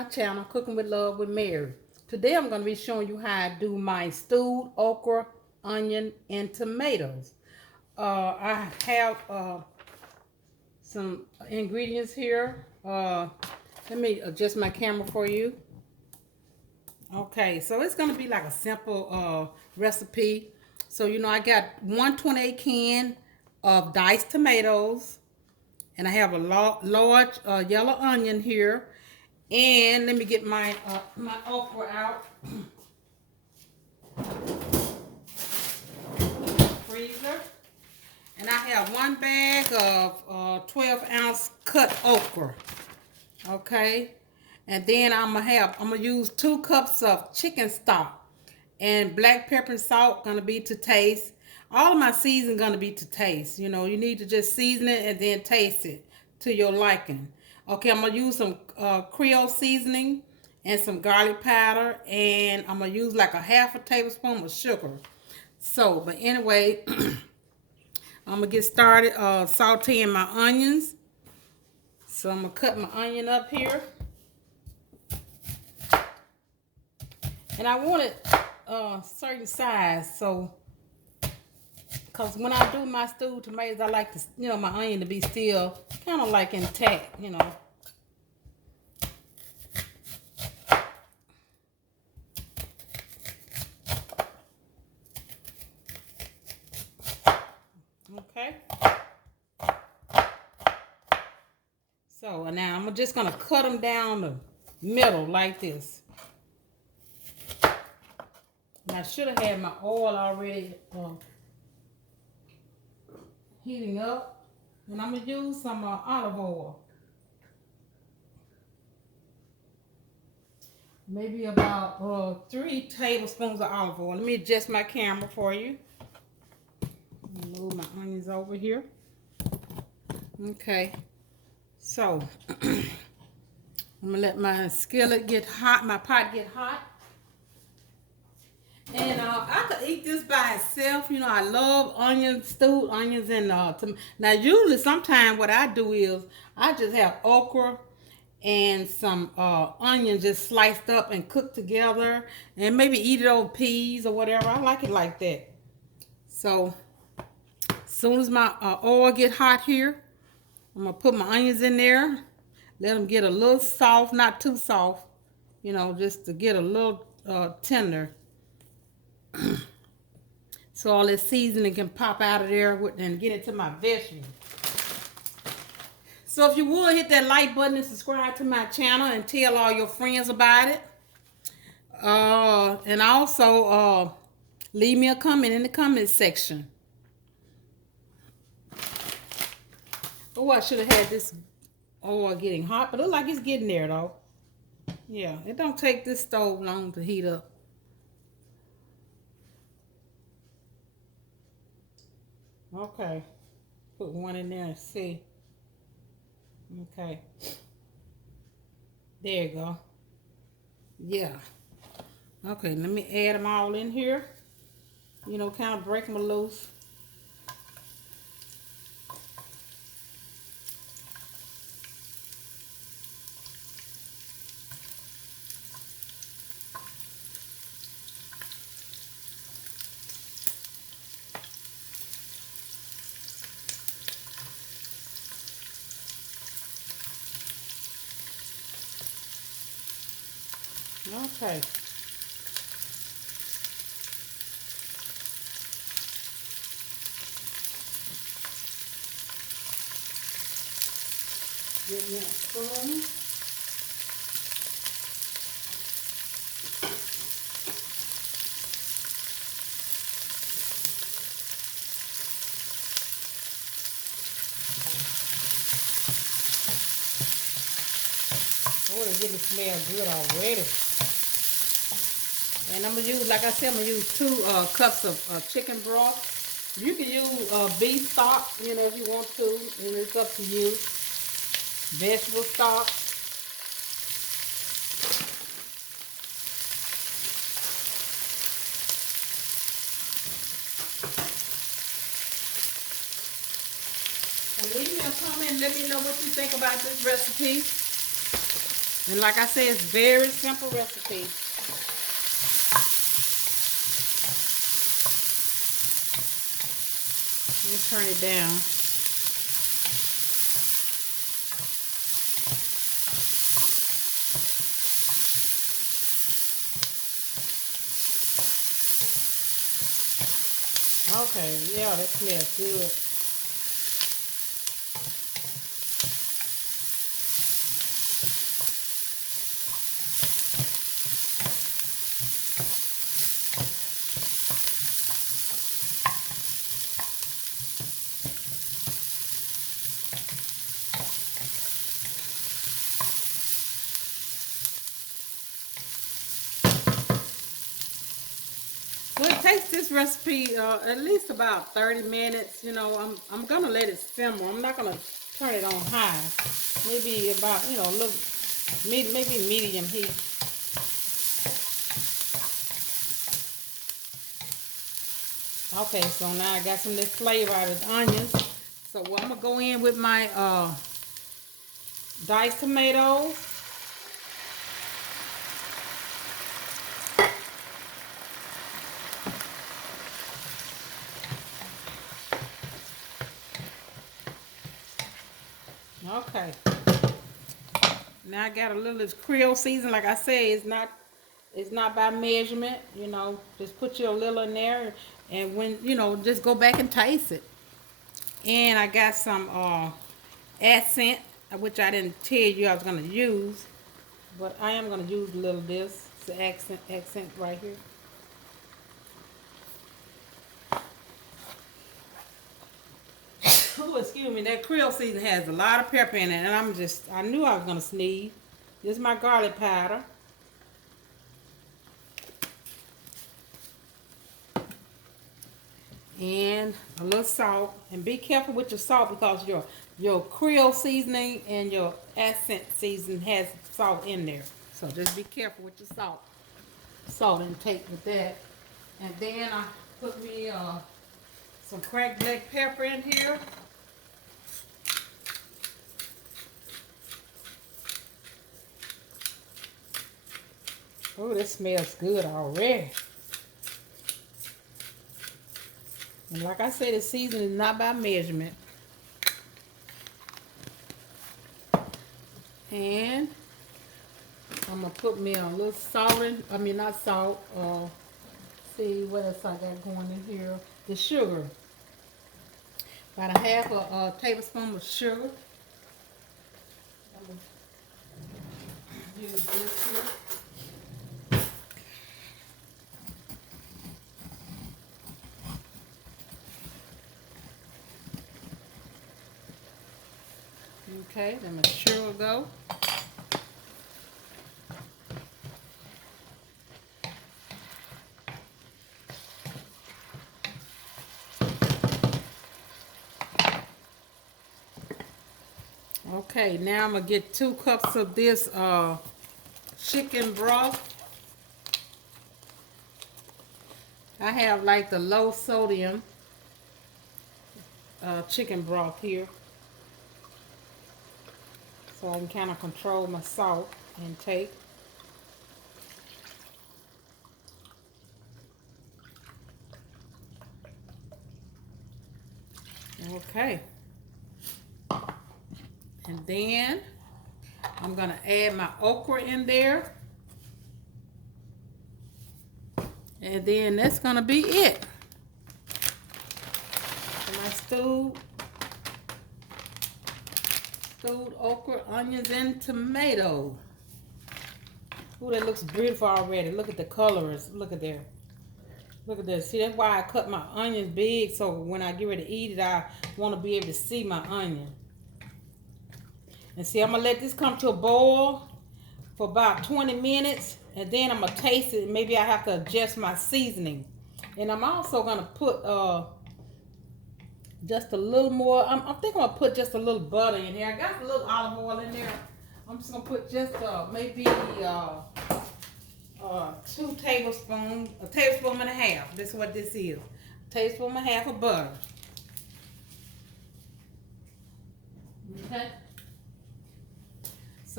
my channel, Cooking with Love with Mary. Today I'm going to be showing you how I do my stewed okra, onion, and tomatoes. I have some ingredients here. Let me adjust my camera for you. Okay, so it's going to be like a simple recipe. So, I got 128 can of diced tomatoes. And I have a large yellow onion here. And let me get my okra out. Freezer. And I have one bag of 12-ounce cut okra. Okay. And then I'm gonna use 2 cups of chicken stock. And black pepper and salt gonna be to taste. All of my seasoning gonna be to taste. You need to just season it and then taste it to your liking. Okay, I'm gonna use some Creole seasoning and some garlic powder, and I'm gonna use like a half a tablespoon of sugar. So, but anyway, I'm gonna get started sauteing my onions. So I'm gonna cut my onion up here, and I want it certain size. So, because when I do my stewed tomatoes, I like to, my onion to be still kind of like intact, Okay. So now I'm just gonna cut them down the middle like this. And I should have had my oil already heating up, and I'm gonna use some olive oil. Maybe about 3 tablespoons of olive oil. Let me adjust my camera for you. Move my onions over here. Okay. So I'm gonna let my skillet get hot, my pot get hot. And I could eat this by itself. I love onions, stewed onions, and now usually sometimes what I do is I just have okra and some onions just sliced up and cooked together, and maybe eat it over peas or whatever. I like it like that. So as soon as my oil get hot here, I'm gonna put my onions in there, let them get a little soft, not too soft, just to get a little tender. So all this seasoning can pop out of there and get into my vegetables. So if you would, hit that like button and subscribe to my channel and tell all your friends about it. And also leave me a comment in the comment section. Oh, I should have had this oil getting hot, but it looks like it's getting there though. Yeah, it don't take this stove long to heat up. Okay, put one in there and see. Okay, there you go. Yeah. Okay, let me add them all in here. Kind of break them loose. Okay. Get me a spoon. Oh, it's getting smell good already. And I'm gonna use, like I said, I'm gonna use 2 cups of chicken broth. You can use beef stock, if you want to, and it's up to you. Vegetable stock. And leave me a comment and let me know what you think about this recipe. And like I said, it's very simple recipe. Let me turn it down. Okay, yeah, that smells good. So it takes this recipe at least about 30 minutes. You know, I'm gonna let it simmer. I'm not gonna turn it on high. Maybe about, you know, a little, maybe medium heat. Okay, so now I got some of this flavor out of the onions. So I'm gonna go in with my diced tomatoes. Okay. Now I got a little of this Creole season. Like I say, it's not by measurement. You know, just put you a little in there, and when you know, just go back and taste it. And I got some accent, which I didn't tell you I was gonna use, but I am gonna use a little of this. It's the accent right here. Oh, excuse me. That Creole season has a lot of pepper in it, and I knew I was gonna sneeze. This is my garlic powder. And a little salt. And be careful with your salt because your Creole seasoning and your accent seasoning has salt in there. So just be careful with your salt intake with that. And then I put me some cracked black pepper in here. Oh, this smells good already. And like I said, the seasoning is not by measurement. And I'm going to put me a little salt in, I mean not salt, see what else I got going in here. The sugar. About a half a tablespoon of sugar. I'm going to use this here. Okay, then my sugar go. Okay, now I'm gonna get 2 cups of this chicken broth. I have like the low sodium chicken broth here, so I can kind of control my salt intake. Okay. And then I'm going to add my okra in there. And then that's going to be it. So my stewed okra, onions, and tomato. Ooh, that looks beautiful already. Look at the colors. Look at there. Look at this. See, that's why I cut my onions big, so when I get ready to eat it, I want to be able to see my onion. And see, I'm going to let this come to a boil for about 20 minutes, and then I'm going to taste it. Maybe I have to adjust my seasoning. And I'm also going to put just a little more. I think I'm going to put just a little butter in here. I got a little olive oil in there. I'm just going to put just maybe 2 tablespoons, a tablespoon and a half. That's what this is. A tablespoon and a half of butter. Okay.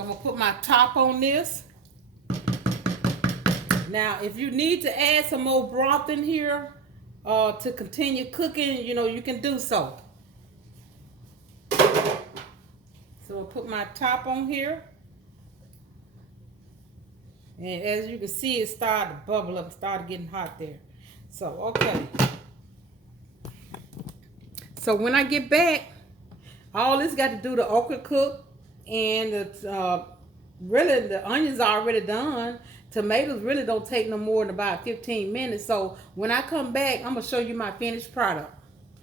So I'm gonna put my top on this. Now, if you need to add some more broth in here to continue cooking, you know, you can do so. So I'll put my top on here. And as you can see, it started to bubble up, started getting hot there. So, okay. So when I get back, all this got to do the okra cook, and really the onions are already done. Tomatoes really don't take no more than about 15 minutes. So when I come back, I'm gonna show you my finished product.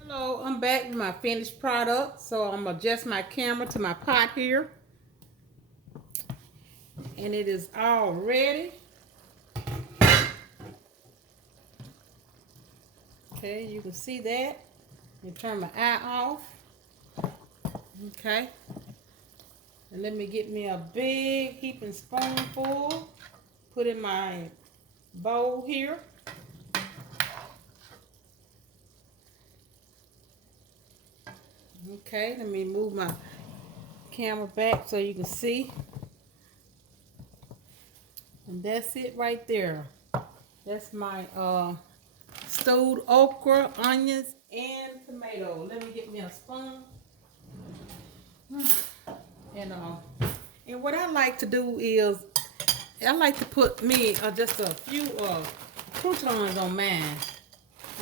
Hello, I'm back with my finished product. So I'm gonna adjust my camera to my pot here, and it is all ready. Okay, you can see that. And turn my eye off. Okay. And let me get me a big heaping spoonful. Put in my bowl here. Okay, let me move my camera back so you can see. And that's it right there. That's my stewed okra, onions, and tomato. Let me get me a spoon. And what I like to do is, I like to put me just a few croutons on mine,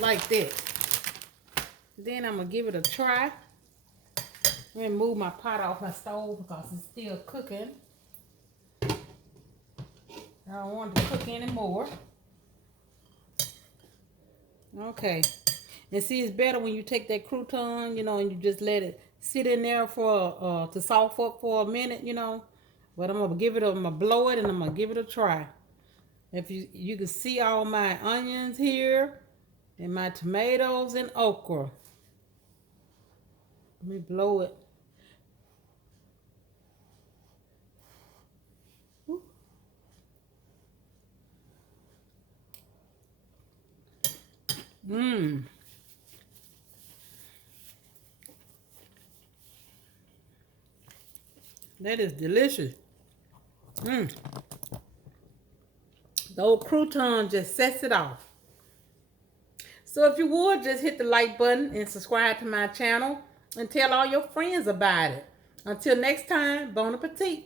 like that. Then I'm gonna give it a try. I'm gonna move my pot off my stove because it's still cooking. I don't want it to cook anymore. Okay. And see, it's better when you take that crouton, you know, and you just let it sit in there for to soften up for a minute, you know. But I'm gonna blow it and I'm gonna give it a try. If you can see all my onions here and my tomatoes and okra. Let me blow it. Mmm. That is delicious. Mmm. The old crouton just sets it off. So if you would, just hit the like button and subscribe to my channel and tell all your friends about it. Until next time, bon appetit.